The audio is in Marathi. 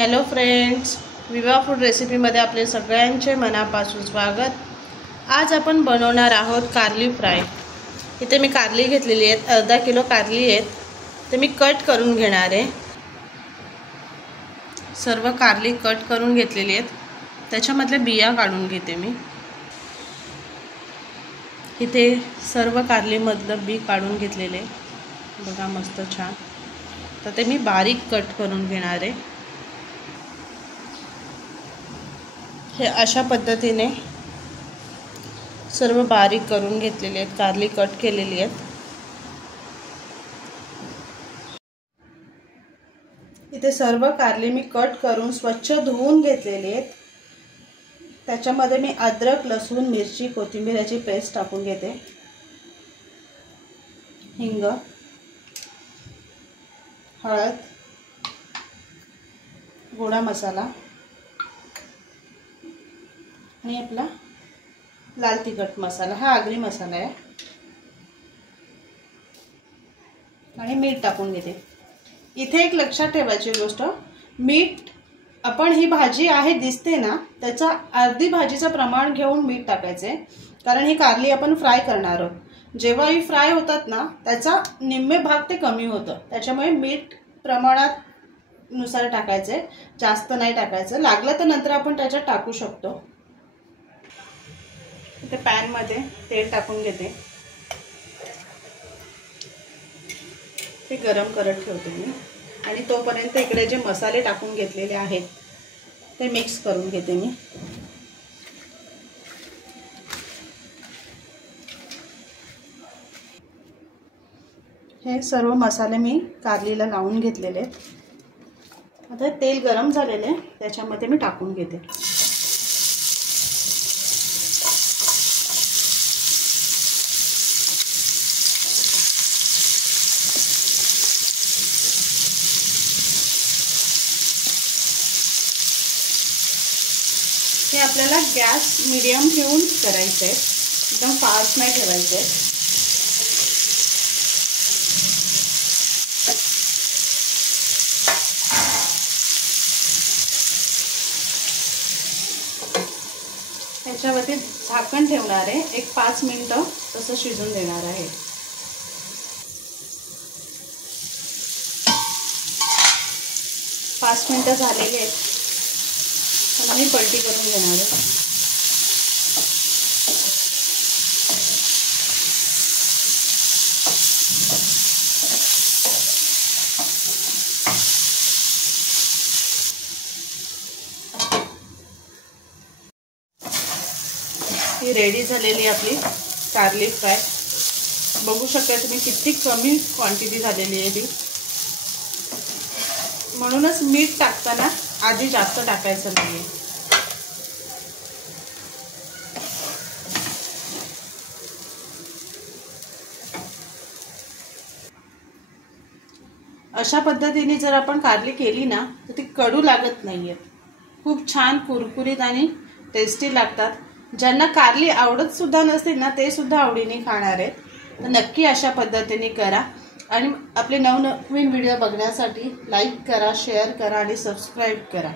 हॅलो फ्रेंड्स, विवा फूड रेसिपीमध्ये आपले सगळ्यांचे मनापासून स्वागत। आज आपण बनवणार आहोत कारली फ्राय। इथे मी कारली घेतलेली आहेत, अर्धा किलो कारली आहेत, ते मी कट करून घेणार आहे। सर्व कारली कट करून घेतलेली आहेत, त्याच्यामधले बिया काढून घेते मी। इथे सर्व कारलीमधलं बी काढून घेतलेले बघा, मस्त छान। तर ते मी बारीक कट करून घेणार आहे। हे अशा पद्धतीने सर्व बारीक करून घेतलेले आहेत, कारली कट केलेली आहेत। इथे सर्व कारली मी कट करून स्वच्छ धुवून घेतलेली आहेत। त्याच्यामध्ये मी अद्रक, लसूण, मिरची, कोथिंबीर याची पेस्ट टाकून घेते। हिंग, हळद, गोडा मसाला आणि आपला लाल तिखट मसाला, हा आगरी मसाला आहे, आणि मीठ टाकून घेते। इथे एक लक्षात ठेवायची गोष्ट, मीठ आपण ही भाजी आहे दिसते ना, त्याचा अर्धी भाजीचं प्रमाण घेऊन मीठ टाकायचे, कारण ही कारली आपण फ्राय करणार आहोत। जेव्हा ही फ्राय होतात ना, त्याचा निम्मे भाग ते कमी होतं, त्याच्यामुळे मीठ प्रमाणात नुसार टाकायचे, जास्त नाही टाकायचं। लागलं तर नंतर आपण त्याच्यात टाकू शकतो। इथे पॅन मध्ये तेल टाकून घेते, ते गरम करत ठेवते मी, आणि तोपर्यंत इकडे जे मसाले टाकून घेतलेले आहेत ते मिक्स करून घेते मी। हे सर्व मसाले मी कारलीला लावून घेतलेले आहेत। आता तेल गरम झालेले आहे, त्याच्यामध्ये मी टाकून घेते। हे आपल्याला गॅस मीडियम ठेवून करायचं आहे, एकदम फास्ट नाही ठेवायचं आहे। त्याच्यावरती झाकण ठेवणार आहे, एक 5 मिनिटं तसं शिजून देणार आहे। 5 मिनिटं झालेले आहेत, मी पलटी करून घेणार आहे। ही रेडी झालेली आपली कारली फ्राय। बघू शकता तुम्ही किती कमी क्वांटिटी झालेली आहे ती, म्हणूनच मीठ टाकताना आधी जास्त टाकायचं नाही। अशा पद्धतीने जर आपण कारली केली ना, तर ती कडू लागत नाहीये, खूप छान कुरकुरीत आणि टेस्टी लागतात। ज्यांना कारली आवडत सुद्धा नसतील ना, ते सुद्धा आवडीने खाणार आहेत। तर नक्की अशा पद्धतीने करा, आणि आपले नवनवीन व्हिडिओ बघण्यासाठी लाईक करा, शेअर करा आणि सबस्क्राईब करा।